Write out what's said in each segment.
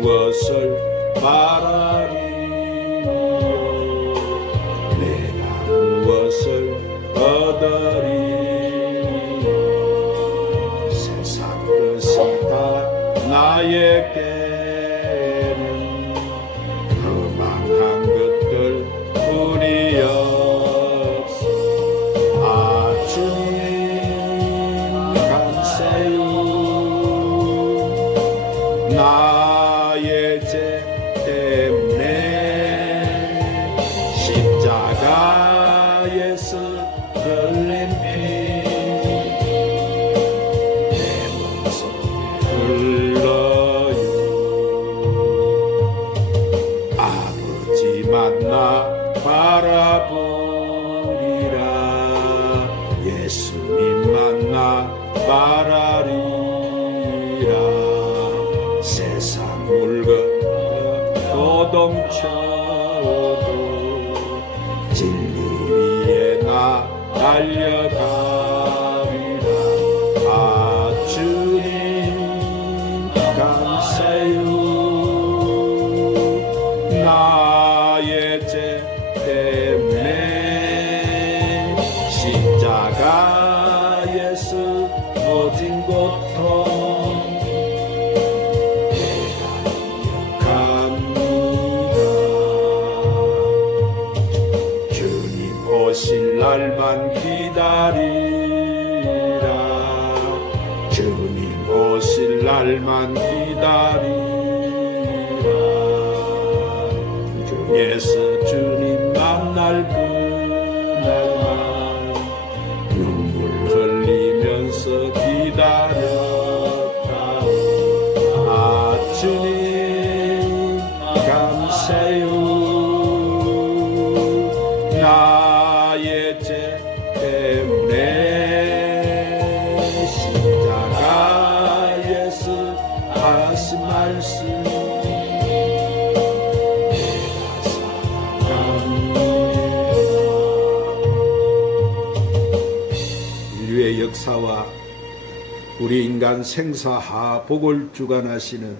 무엇을 바라리요. 내가 무엇을 얻으리요. 세상 뜻이 다 나에게는 허망한 것들 뿐이었어. 아 주님 감사요. 나의 죄 때문에 십자가에서 흘린 피 내 몸속에 흘러요. 아버지 만나 바라보리라. 예수님 만나 바라리라. 세상 물건 도동쳐도 진리 위에 나 달려가리라. 아 주님 감사요. 나의 죄 때문에 십자가에서 모진 고통 오실 날만 기다리라. 주님 오실 날만 기다리라. 주에서 주님 만날 그날만 눈물 흘리면서 기다렸다. 아 주님 감사요. 나의 죄 때문에 십자가에서 하신 말씀 내가 사랑합니다. 인류의 역사와 우리 인간 생사하 복을 주관하시는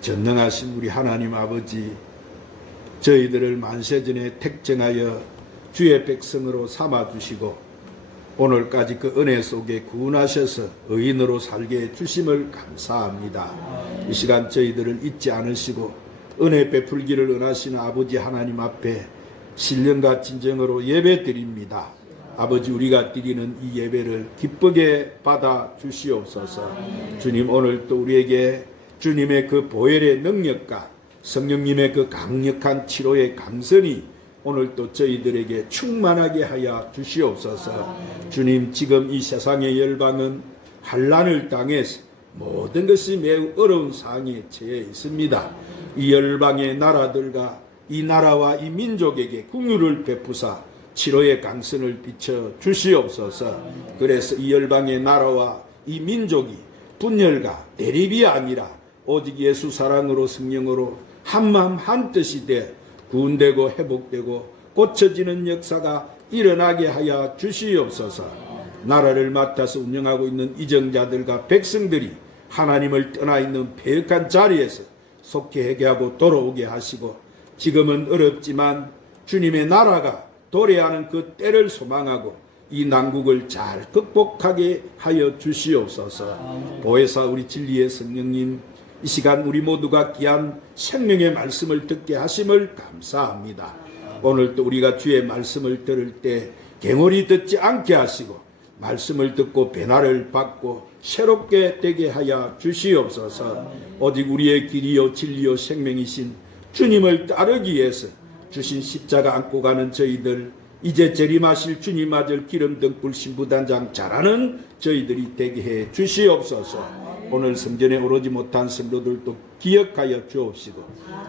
전능하신 우리 하나님 아버지, 저희들을 만세전에 택정하여 주의 백성으로 삼아주시고 오늘까지 그 은혜 속에 구원하셔서 의인으로 살게 해주심을 감사합니다. 이 시간 저희들을 잊지 않으시고 은혜 베풀기를 원하시는 아버지 하나님 앞에 신령과 진정으로 예배드립니다. 아버지, 우리가 드리는 이 예배를 기쁘게 받아 주시옵소서. 주님, 오늘 또 우리에게 주님의 그 보혈의 능력과 성령님의 그 강력한 치료의 강선이 오늘 또 저희들에게 충만하게 하여 주시옵소서. 주님, 지금 이 세상의 열방은 환난을 당해서 모든 것이 매우 어려운 상황에 처해 있습니다. 이 열방의 나라들과 이 나라와 이 민족에게 긍휼을 베푸사 치료의 강선을 비춰 주시옵소서. 그래서 이 열방의 나라와 이 민족이 분열과 대립이 아니라 오직 예수 사랑으로 성령으로 한마음 한뜻이 돼 구원되고 회복되고 고쳐지는 역사가 일어나게 하여 주시옵소서. 나라를 맡아서 운영하고 있는 이정자들과 백성들이 하나님을 떠나 있는 패역한 자리에서 속히 회개하고 돌아오게 하시고, 지금은 어렵지만 주님의 나라가 도래하는 그 때를 소망하고 이 난국을 잘 극복하게 하여 주시옵소서. 보혜사 우리 진리의 성령님, 이 시간 우리 모두가 귀한 생명의 말씀을 듣게 하심을 감사합니다. 오늘 또 우리가 주의 말씀을 들을 때 갱홀히 듣지 않게 하시고 말씀을 듣고 변화를 받고 새롭게 되게 하여 주시옵소서. 오직 우리의 길이요 진리요 생명이신 주님을 따르기 위해서 주신 십자가 안고 가는 저희들, 이제 재림하실 주님 아들 기름 등불 신부단장 잘하는 저희들이 되게 해 주시옵소서. 오늘 성전에 오르지 못한 성도들도 기억하여 주옵시고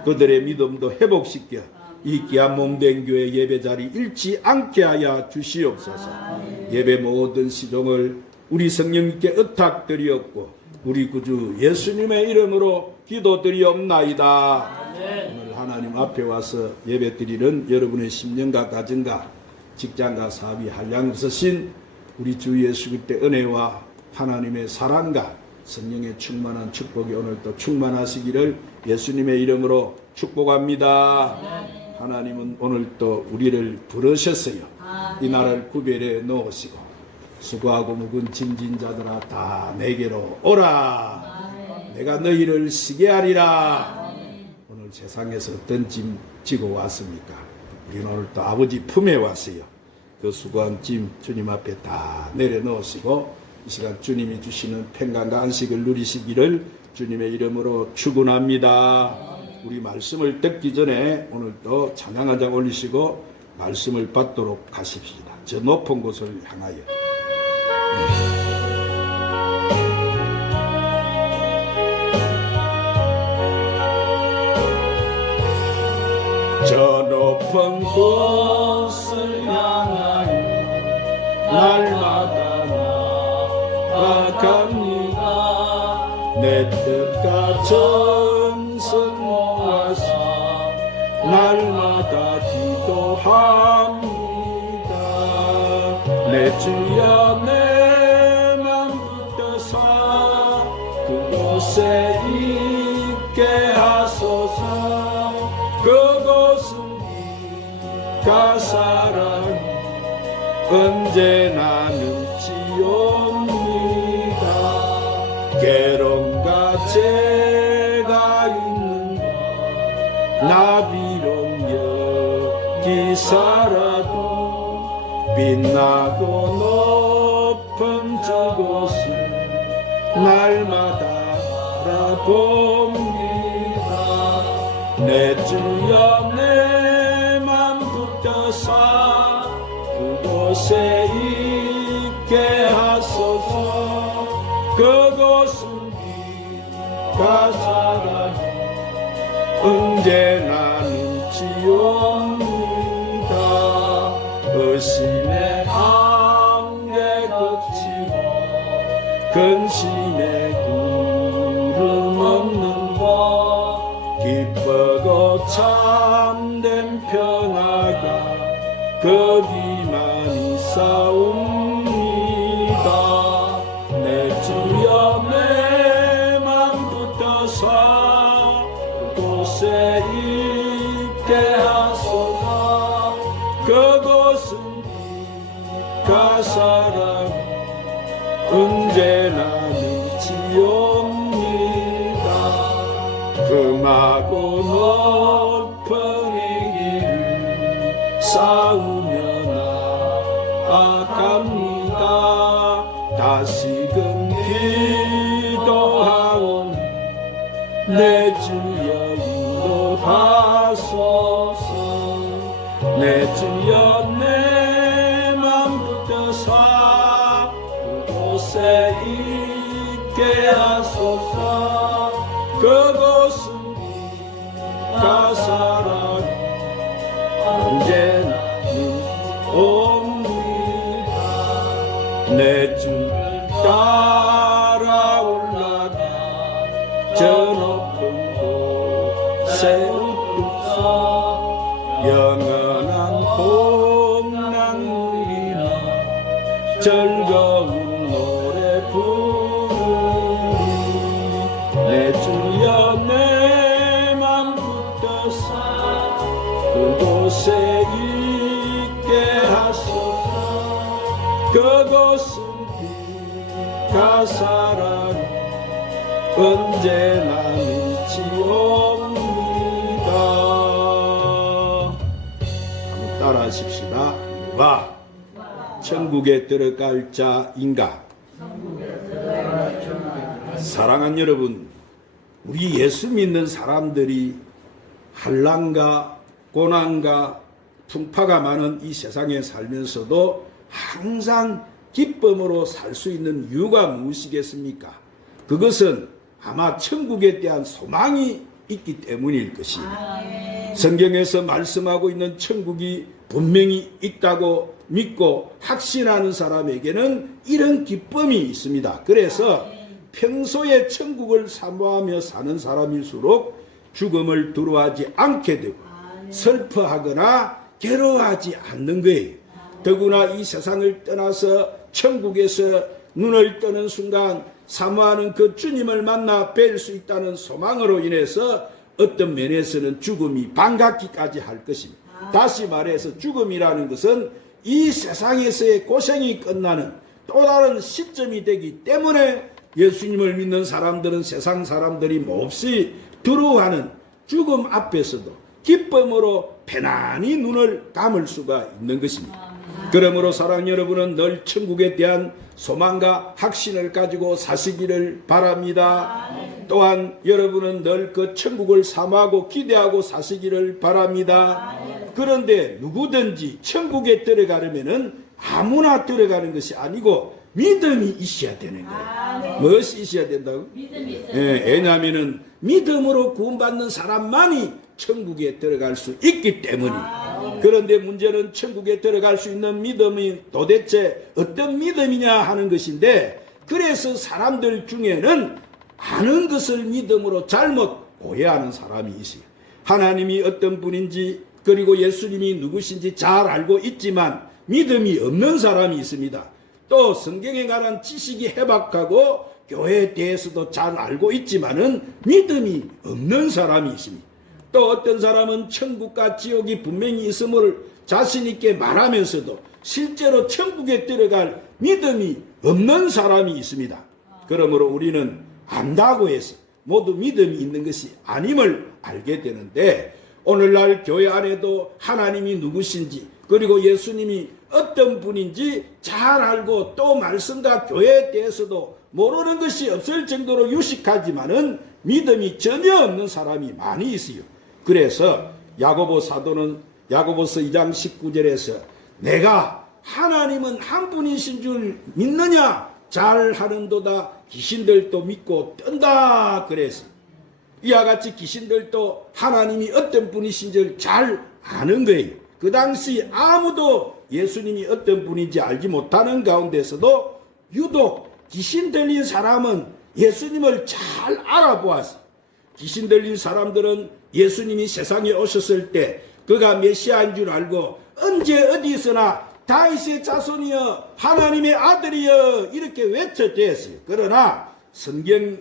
그들의 믿음도 회복시켜 이 귀한 몸된 교회 예배자리 잃지 않게 하여 주시옵소서. 예배 모든 시종을 우리 성령님께 의탁드리옵고 우리 구주 예수님의 이름으로 기도드리옵나이다. 오늘 하나님 앞에 와서 예배드리는 여러분의 심령과 가정과 직장과 사업이 한량없으신 우리 주 예수 그리스도의 은혜와 하나님의 사랑과 성령의 충만한 축복이 오늘 또 충만하시기를 예수님의 이름으로 축복합니다. 하나님은 오늘 또 우리를 부르셨어요. 이 나라를 구별해 놓으시고 수고하고 무거운 짐진 자들아 다 내게로 오라. 내가 너희를 쉬게 하리라. 오늘 세상에서 어떤 짐 지고 왔습니까? 우리는 오늘 또 아버지 품에 왔어요. 그 수고한 짐 주님 앞에 다 내려놓으시고 이 시간 주님이 주시는 평강과 안식을 누리시기를 주님의 이름으로 축원합니다. 우리 말씀을 듣기 전에 오늘 또 찬양 한 장 올리시고 말씀을 받도록 하십시다. 저 높은 곳을 향하여. 저 높은 곳을 향하여 날마다 나아갑니다. 내 뜻과 정성 모아서 날마다 기도합니다. 내 주여 내 맘 붙드사 그곳에 있게 하소서. 그곳은 빛과 사랑이 언제나 넘치옵니다. 괴로움과 죄가 있는 곳 나 비록 여기 살아도 빛나고 높은 저곳을 날마다 바라봅니다. 내 주여 내 맘 붙드사 그곳에 있게 하소서. 그곳은 빛과 사랑이 언제나 넘치옵니다. 의심의 안개 걷히고 근심의 구름 없는 곳 기쁘고 참된 평화가 거기만 있사옵니다. 내 주여 내 맘 붙드사 그곳에 있게 하소서. 그곳은 빛과 사랑이 언제나 넘치옵니다. 금하고 높은 이 길을 싸우며 나아갑니다. 다시금 기도하오니 내 주여 인도하소서. 내 주여 내 맘 붙드사 그곳에 있게 하소서. 그곳은 빛과 사랑이 언제나 옵니다. 내 주를 따라 올라가 저 높은 곳에 웃소서. 영원한 복락 누리며 즐거운 노래 부르리. 내 주여 내 맘 붙드사 그곳에 있게 하소서. 그곳은 빛과 사랑이 언제나 넘치옵니다. 한번 따라 하십시다. 누가 천국에 들어갈 자인가? 사랑하는 여러분, 우리 예수 믿는 사람들이 한란과 고난과 풍파가 많은 이 세상에 살면서도 항상 기쁨으로 살 수 있는 이유가 무엇이겠습니까? 그것은 아마 천국에 대한 소망이 있기 때문일 것이에요. 성경에서 말씀하고 있는 천국이 분명히 있다고 믿고 확신하는 사람에게는 이런 기쁨이 있습니다. 그래서 평소에 천국을 사모하며 사는 사람일수록 죽음을 두려워하지 않게 되고 슬퍼하거나 괴로워하지 않는 거예요. 더구나 이 세상을 떠나서 천국에서 눈을 뜨는 순간 사모하는 그 주님을 만나 뵐 수 있다는 소망으로 인해서 어떤 면에서는 죽음이 반갑기까지 할 것입니다. 다시 말해서 죽음이라는 것은 이 세상에서의 고생이 끝나는 또 다른 시점이 되기 때문에 예수님을 믿는 사람들은 세상 사람들이 몹시 두려워하는 죽음 앞에서도 기쁨으로 편안히 눈을 감을 수가 있는 것입니다. 그러므로 사랑하는 여러분은 늘 천국에 대한 소망과 확신을 가지고 사시기를 바랍니다. 또한 여러분은 늘 그 천국을 사모하고 기대하고 사시기를 바랍니다. 그런데 누구든지 천국에 들어가려면은 아무나 들어가는 것이 아니고 믿음이 있어야 되는 거예요. 무엇이 있어야 된다고? 믿음이 있어야 왜냐하면은 믿음으로 구원받는 사람만이 천국에 들어갈 수 있기 때문이에요. 그런데 문제는 천국에 들어갈 수 있는 믿음이 도대체 어떤 믿음이냐 하는 것인데, 그래서 사람들 중에는 아는 것을 믿음으로 잘못 오해하는 사람이 있어요. 하나님이 어떤 분인지 그리고 예수님이 누구신지 잘 알고 있지만 믿음이 없는 사람이 있습니다. 또 성경에 관한 지식이 해박하고 교회에 대해서도 잘 알고 있지만은 믿음이 없는 사람이 있습니다. 또 어떤 사람은 천국과 지옥이 분명히 있음을 자신 있게 말하면서도 실제로 천국에 들어갈 믿음이 없는 사람이 있습니다. 그러므로 우리는 안다고 해서 모두 믿음이 있는 것이 아님을 알게 되는데, 오늘날 교회 안에도 하나님이 누구신지 그리고 예수님이 어떤 분인지 잘 알고 또 말씀과 교회에 대해서도 모르는 것이 없을 정도로 유식하지만은 믿음이 전혀 없는 사람이 많이 있어요. 그래서 야고보 사도는 야고보서 2장 19절에서 내가 하나님은 한 분이신 줄 믿느냐 잘 하는도다 귀신들도 믿고 뜬다 그래서 이와 같이 귀신들도 하나님이 어떤 분이신 줄 잘 아는 거예요. 그 당시 아무도 예수님이 어떤 분인지 알지 못하는 가운데서도 유독 귀신 들린 사람은 예수님을 잘 알아보았어요. 귀신 들린 사람들은 예수님이 세상에 오셨을 때 그가 메시아인 줄 알고 언제 어디서나 다윗의 자손이여 하나님의 아들이여 이렇게 외쳐댔어요. 그러나 성경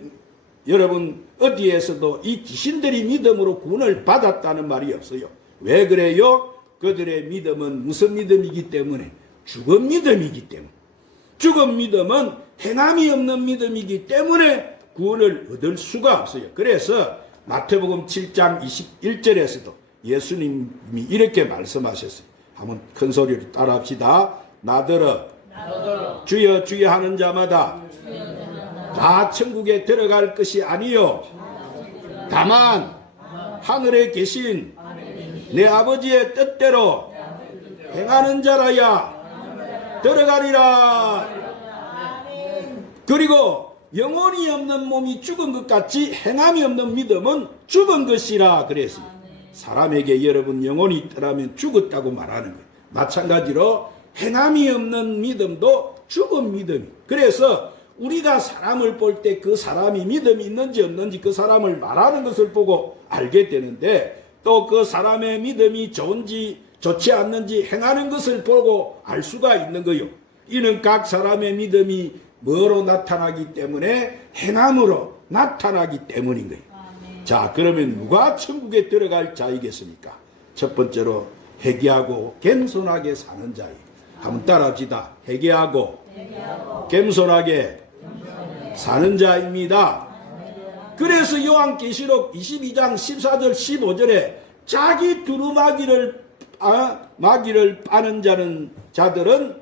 여러분 어디에서도 이 귀신들이 믿음으로 구원을 받았다는 말이 없어요. 왜 그래요? 그들의 믿음은 무슨 믿음이기 때문에? 죽은 믿음이기 때문에. 죽은 믿음은 행함이 없는 믿음이기 때문에 구원을 얻을 수가 없어요. 그래서 마태복음 7장 21절에서도 예수님이 이렇게 말씀하셨어요. 한번 큰 소리로 따라합시다. 나더러 주여 주여 하는 자마다 다 천국에 들어갈 것이 아니요 다만 하늘에 계신 내 아버지의 뜻대로 행하는 자라야 들어가리라. 그리고 영혼이 없는 몸이 죽은 것 같이 행함이 없는 믿음은 죽은 것이라 그랬습니다. 사람에게 여러분 영혼이 있더라면 죽었다고 말하는 거예요. 마찬가지로 행함이 없는 믿음도 죽은 믿음이에요. 그래서 우리가 사람을 볼 때 그 사람이 믿음이 있는지 없는지 그 사람을 말하는 것을 보고 알게 되는데, 또 그 사람의 믿음이 좋은지 좋지 않는지 행하는 것을 보고 알 수가 있는 거요. 이는 각 사람의 믿음이 뭐로 나타나기 때문에 행함으로 나타나기 때문인 거예요. 자, 그러면 누가 천국에 들어갈 자이겠습니까? 첫 번째로 회개하고 겸손하게 사는 자예요. 한번 따라합시다. 회개하고 겸손하게 사는 자입니다. 그래서 요한계시록 22장 14절 15절에 자기 두루마기를 빠는 자들은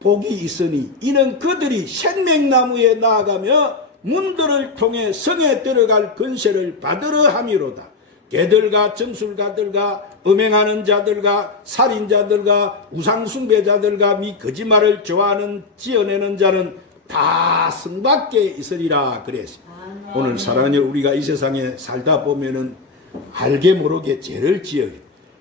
복이 있으니 이는 그들이 생명나무에 나아가며 문들을 통해 성에 들어갈 권세를 받으려 함이로다. 개들과 정술가들과 음행하는 자들과 살인자들과 우상숭배자들과 미 거짓말을 좋아하는 지어내는 자는 다 성 밖에 있으리라 그랬어요. 오늘 사랑하는 우리가 이 세상에 살다 보면은 알게 모르게 죄를 지어요.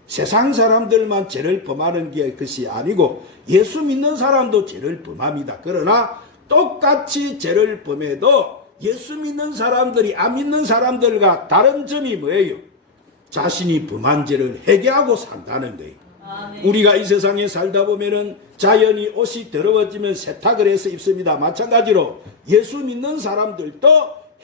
세상 사람들만 죄를 범하는 게 것이 아니고 예수 믿는 사람도 죄를 범합니다. 그러나 똑같이 죄를 범해도 예수 믿는 사람들이 안 믿는 사람들과 다른 점이 뭐예요? 자신이 범한 죄를 회개하고 산다는 거예요. 우리가 이 세상에 살다 보면은 자연히 옷이 더러워지면 세탁을 해서 입습니다. 마찬가지로 예수 믿는 사람들도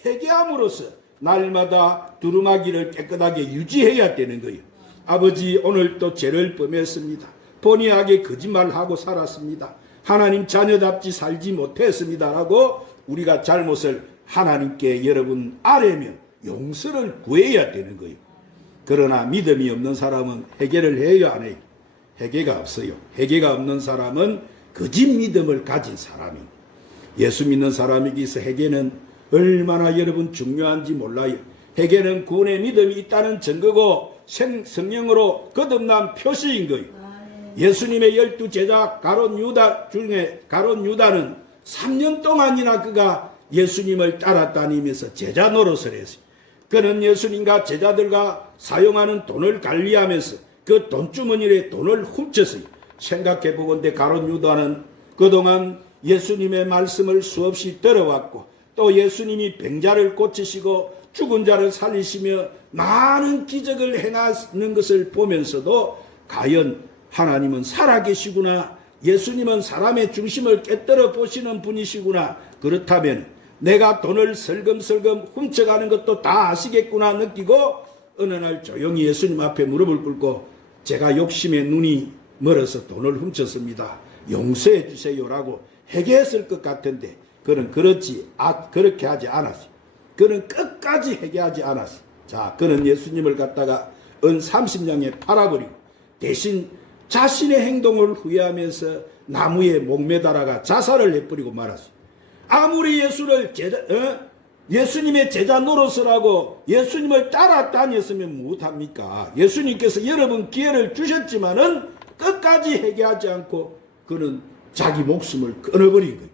회개함으로써 날마다 두루마기를 깨끗하게 유지해야 되는 거예요. 아버지, 오늘 또 죄를 범했습니다. 본의하게 거짓말하고 살았습니다. 하나님 자녀답지 살지 못했습니다라고 우리가 잘못을 하나님께 여러분 아뢰며 용서를 구해야 되는 거예요. 그러나 믿음이 없는 사람은 회개를 해요, 안 해요? 회개가 없어요. 회개가 없는 사람은 거짓 믿음을 가진 사람입니다. 예수 믿는 사람에게 있어 회개는 얼마나 여러분 중요한지 몰라요. 회개는 구원의 믿음이 있다는 증거고 성령으로 거듭난 표시인 거예요. 예수님의 12제자 가룟 유다 중에 가룟 유다는 3년 동안이나 그가 예수님을 따라다니면서 제자 노릇을 했어요. 그는 예수님과 제자들과 사용하는 돈을 관리하면서 그 돈주머니에 돈을 훔쳤어요. 생각해 보건대 가룟 유다는 그동안 예수님의 말씀을 수없이 들어왔고 또 예수님이 병자를 고치시고 죽은 자를 살리시며 많은 기적을 행하는 것을 보면서도 과연 하나님은 살아계시구나, 예수님은 사람의 중심을 깨뜨려 보시는 분이시구나, 그렇다면 내가 돈을 슬금슬금 훔쳐가는 것도 다 아시겠구나 느끼고 어느 날 조용히 예수님 앞에 무릎을 꿇고 제가 욕심에 눈이 멀어서 돈을 훔쳤습니다, 용서해 주세요라고 회개했을 것 같은데 그는 그렇게 하지 않았어요. 그는 끝까지 회개하지 않았어요. 자, 그는 예수님을 갖다가 은 30냥에 팔아버리고 대신 자신의 행동을 후회하면서 나무에 목매달아가 자살을 해버리고 말았어요. 아무리 예수님의 제자 노릇을 하고 예수님을 따라다녔으면 못합니까? 예수님께서 여러분 기회를 주셨지만은 끝까지 회개하지 않고 그는 자기 목숨을 끊어버린 거예요.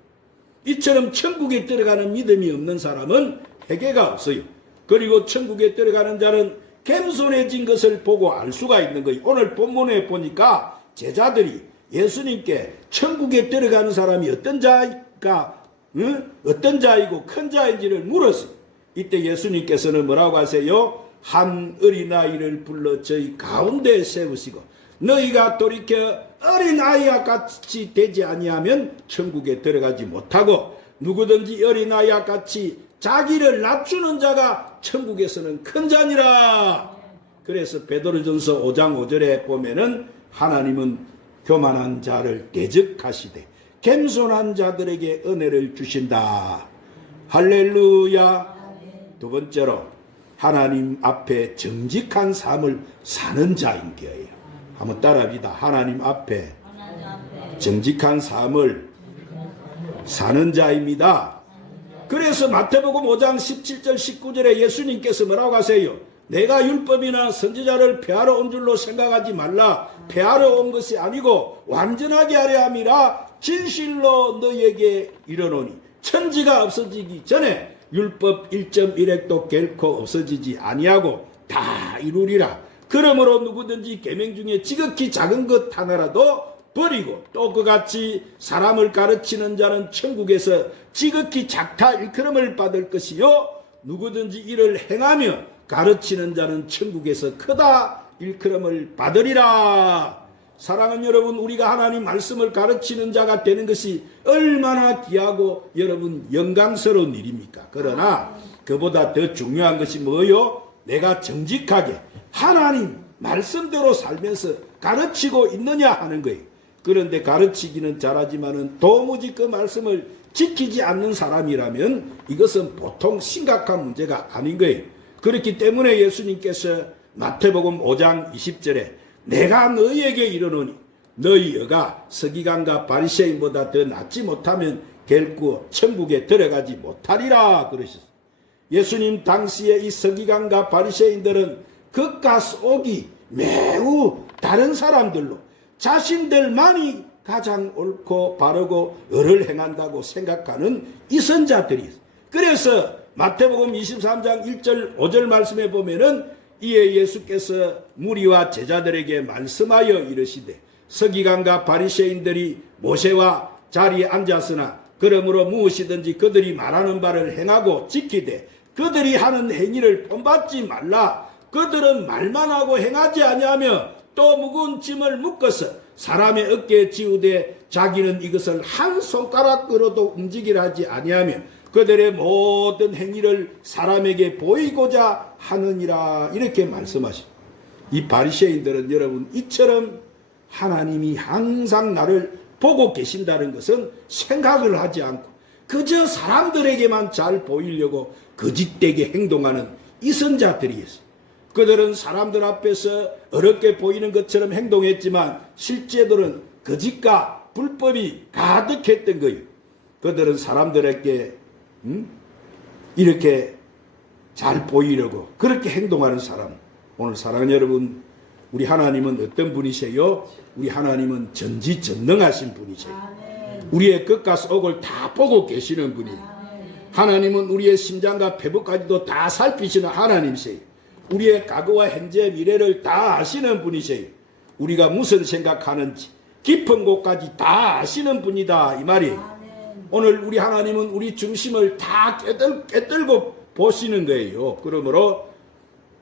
이처럼 천국에 들어가는 믿음이 없는 사람은 회개가 없어요. 그리고 천국에 들어가는 자는 겸손해진 것을 보고 알 수가 있는 거예요. 오늘 본문에 보니까 제자들이 예수님께 천국에 들어가는 사람이 어떤 자이고 큰 자인지를 물었어요. 이때 예수님께서는 뭐라고 하세요? 한 어린아이를 불러 저희 가운데 세우시고 너희가 돌이켜 어린아이와 같이 되지 아니하면 천국에 들어가지 못하고 누구든지 어린아이와 같이 자기를 낮추는 자가 천국에서는 큰 자니라. 그래서 베드로전서 5장 5절에 보면은 하나님은 교만한 자를 대적하시되 겸손한 자들에게 은혜를 주신다. 할렐루야. 두 번째로 하나님 앞에 정직한 삶을 사는 자인 거예요. 한번 따라합니다. 하나님 앞에 정직한 삶을 사는 자입니다. 그래서 마태복음 5장 17절 19절에 예수님께서 뭐라고 하세요? 내가 율법이나 선지자를 폐하러 온 줄로 생각하지 말라. 폐하러 온 것이 아니고 완전하게 하려 함이라. 진실로 너희에게 이르노니 천지가 없어지기 전에 율법 1.1획도 결코 없어지지 아니하고 다 이루리라. 그러므로 누구든지 계명 중에 지극히 작은 것 하나라도 버리고 또 그같이 사람을 가르치는 자는 천국에서 지극히 작다 일컬음을 받을 것이요 누구든지 이를 행하며 가르치는 자는 천국에서 크다 일컬음을 받으리라. 사랑하는 여러분, 우리가 하나님 말씀을 가르치는 자가 되는 것이 얼마나 귀하고 여러분 영광스러운 일입니까? 그러나 그보다 더 중요한 것이 뭐요? 내가 정직하게 하나님 말씀대로 살면서 가르치고 있느냐 하는 거예요. 그런데 가르치기는 잘하지만은 도무지 그 말씀을 지키지 않는 사람이라면 이것은 보통 심각한 문제가 아닌 거예요. 그렇기 때문에 예수님께서 마태복음 5장 20절에 내가 너희에게 이르노니 너희가 서기관과 바리새인보다 더 낫지 못하면 결코 천국에 들어가지 못하리라 그러셨어요. 예수님 당시에 이 서기관과 바리새인들은 겉과 속이 매우 다른 사람들로 자신들만이 가장 옳고 바르고 의를 행한다고 생각하는 이선자들이었어요. 그래서 마태복음 23장 1절 5절 말씀에 보면은 이에 예수께서 무리와 제자들에게 말씀하여 이르시되 서기관과 바리새인들이 모세와 자리에 앉았으나 그러므로 무엇이든지 그들이 말하는 바를 행하고 지키되 그들이 하는 행위를 본받지 말라. 그들은 말만 하고 행하지 아니하며 또 무거운 짐을 묶어서 사람의 어깨에 지우되 자기는 이것을 한 손가락으로도 움직이려 하지 아니하며 그들의 모든 행위를 사람에게 보이고자 하느니라. 이렇게 말씀하십니다. 이 바리새인들은 여러분 이처럼 하나님이 항상 나를 보고 계신다는 것은 생각을 하지 않고 그저 사람들에게만 잘 보이려고 거짓되게 행동하는 이선자들이었어요. 그들은 사람들 앞에서 어렵게 보이는 것처럼 행동했지만 실제로는 거짓과 불법이 가득했던 거예요. 그들은 사람들에게 이렇게 잘 보이려고 그렇게 행동하는 사람. 오늘 사랑하는 여러분, 우리 하나님은 어떤 분이세요? 우리 하나님은 전지전능하신 분이세요. 우리의 끝과 속을 다 보고 계시는 분이에요. 하나님은 우리의 심장과 배부까지도 다 살피시는 하나님이세요. 우리의 과거와 현재 미래를 다 아시는 분이세요. 우리가 무슨 생각하는지 깊은 곳까지 다 아시는 분이다 이 말이에요. 오늘 우리 하나님은 우리 중심을 다 깨뜨리고 보시는 거예요. 그러므로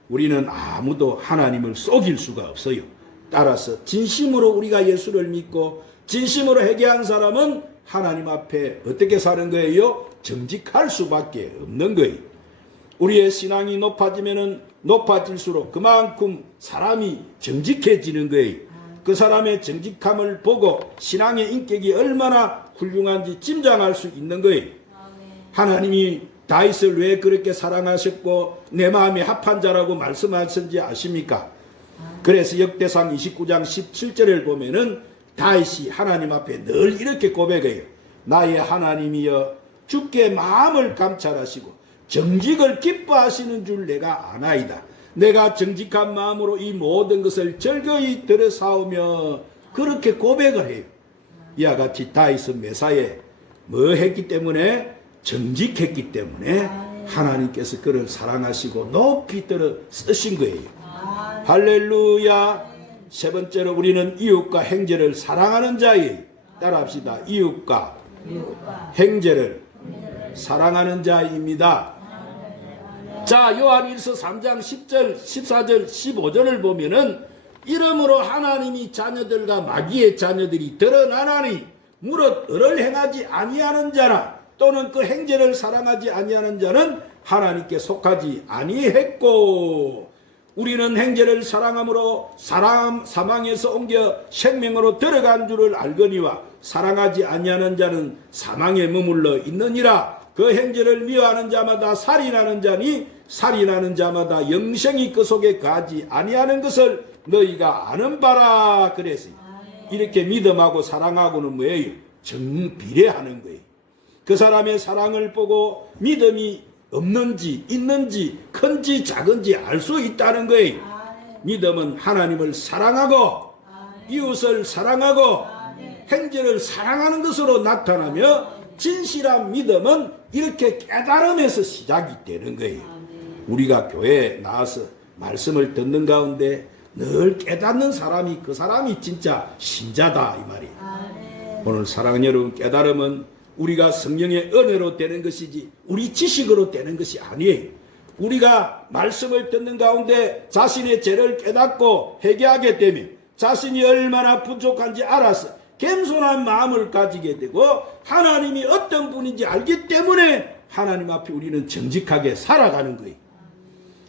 우리는 아무도 하나님을 속일 수가 없어요. 따라서 진심으로 우리가 예수를 믿고 진심으로 회개한 사람은 하나님 앞에 어떻게 사는 거예요? 정직할 수밖에 없는 거예요. 우리의 신앙이 높아지면은 높아질수록 그만큼 사람이 정직해지는 거예요. 그 사람의 정직함을 보고 신앙의 인격이 얼마나 훌륭한지 짐작할 수 있는 거예요. 하나님이 다윗을 왜 그렇게 사랑하셨고 내 마음에 합한 자라고 말씀하셨는지 아십니까? 그래서 역대상 29장 17절을 보면은 다윗이 하나님 앞에 늘 이렇게 고백해요. 나의 하나님이여 주께 마음을 감찰하시고 정직을 기뻐하시는 줄 내가 아나이다. 내가 정직한 마음으로 이 모든 것을 즐거이 들여사오며 그렇게 고백을 해요. 이와 같이 다윗은 메사에 뭐 했기 때문에? 정직했기 때문에 하나님께서 그를 사랑하시고 높이 들어 쓰신 거예요. 할렐루야. 세 번째로 우리는 이웃과 형제를 사랑하는 자예요. 따라합시다. 이웃과 형제를 사랑하는 자입니다. 자, 요한일서 3장 10절, 14절, 15절을 보면은 이러므로 하나님이 자녀들과 마귀의 자녀들이 드러나나니 무릇 을을 행하지 아니하는 자나 또는 그 형제를 사랑하지 아니하는 자는 하나님께 속하지 아니했고 우리는 형제를 사랑함으로 사망에서 옮겨 생명으로 들어간 줄을 알거니와 사랑하지 아니하는 자는 사망에 머물러 있느니라. 그 형제를 미워하는 자마다 살인하는 자니 살인하는 자마다 영생이 그 속에 가지 아니하는 것을 너희가 아는 바라. 그래서 이렇게 믿음하고 사랑하고는 뭐예요? 정비례하는 거예요. 그 사람의 사랑을 보고 믿음이 없는지 있는지 큰지 작은지 알 수 있다는 거예요. 믿음은 하나님을 사랑하고 이웃을 사랑하고 형제를 사랑하는 것으로 나타나며 진실한 믿음은 이렇게 깨달음에서 시작이 되는 거예요. 우리가 교회에 나와서 말씀을 듣는 가운데 늘 깨닫는 사람이 그 사람이 진짜 신자다 이 말이에요. 오늘 사랑하는 여러분, 깨달음은 우리가 성령의 은혜로 되는 것이지 우리 지식으로 되는 것이 아니에요. 우리가 말씀을 듣는 가운데 자신의 죄를 깨닫고 회개하게 되면 자신이 얼마나 부족한지 알아서 겸손한 마음을 가지게 되고 하나님이 어떤 분인지 알기 때문에 하나님 앞에 우리는 정직하게 살아가는 거예요.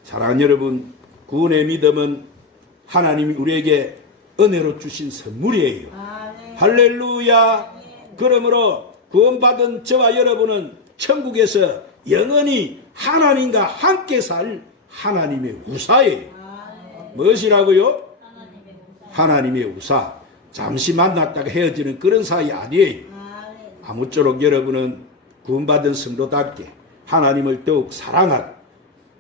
사랑하는 여러분, 구원의 믿음은 하나님이 우리에게 은혜로 주신 선물이에요. 할렐루야. 그러므로 구원받은 저와 여러분은 천국에서 영원히 하나님과 함께 살 하나님의 우사예요. 무엇이라고요? 하나님의 우사. 잠시 만났다가 헤어지는 그런 사이 아니에요. 아무쪼록 여러분은 구원받은 성도답게 하나님을 더욱 사랑하고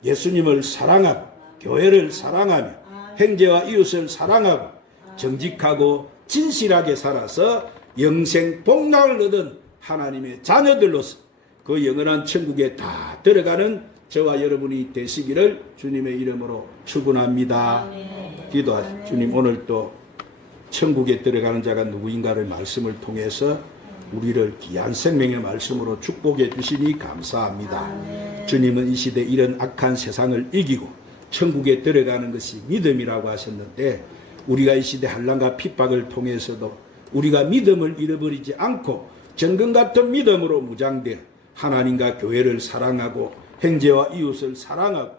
예수님을 사랑하고 교회를 사랑하며 형제와 이웃을 사랑하고 정직하고 진실하게 살아서 영생 복락을 얻은 하나님의 자녀들로서 그 영원한 천국에 다 들어가는 저와 여러분이 되시기를 주님의 이름으로 축원합니다. 기도하십시오. 주님, 오늘 또 천국에 들어가는 자가 누구인가를 말씀을 통해서 우리를 귀한 생명의 말씀으로 축복해 주시니 감사합니다. 주님은 이 시대 이런 악한 세상을 이기고 천국에 들어가는 것이 믿음이라고 하셨는데 우리가 이 시대 한란과 핍박을 통해서도 우리가 믿음을 잃어버리지 않고 정금 같은 믿음으로 무장되어 하나님과 교회를 사랑하고 형제와 이웃을 사랑하고